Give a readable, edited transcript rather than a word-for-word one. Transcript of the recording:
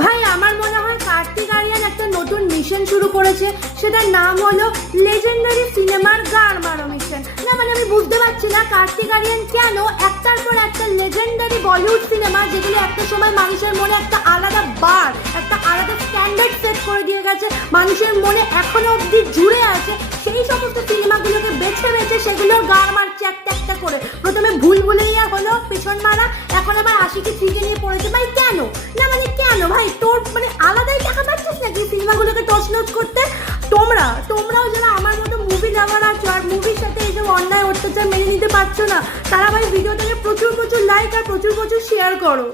ভাই আমার মনে হয় কার্তিক আরিয়ান একটা নতুন মিশন শুরু করেছে, সেটার নাম হলো লেজেন্ডারি সিনেমার গাড় মারো মিশন। না মানে আমি বুঝতে পারছি না কার্তিক আরিয়ান কেন একটার পর একটা লেজেন্ডারি বলিউড সিনেমা, যেগুলো একটা সময় মানুষের মনে একটা আলাদা বার, একটা আলাদা স্ট্যান্ডার্ড সেট করে দিয়ে গেছে, মানুষের মনে এখনো অবধি জুড়ে আছে, সেই সমস্ত সিনেমাগুলোকে বেছে বেছে সেগুলোর গাড় মারছে একটা একটা করে। প্রথমে ভুল ভুলাইয়া হলো পেছন মারা, এখন আবার আশিকে থ্রিকে নিয়ে পড়েছে। ভাই কেন? না মানে কেন ভাই, তোর মানে আলাদাই টাকা পাচ্ছিস নাকি সিনেমাগুলোকে তছনছ করতে? তোমরাও যারা আমার মতো মুভি লাভার আছো আর মুভির সাথে এইসব অন্যায় অত্যাচার মেনে নিতে পারছো না, তারা ভাই ভিডিওটাকে প্রচুর প্রচুর লাইক আর প্রচুর প্রচুর শেয়ার করো।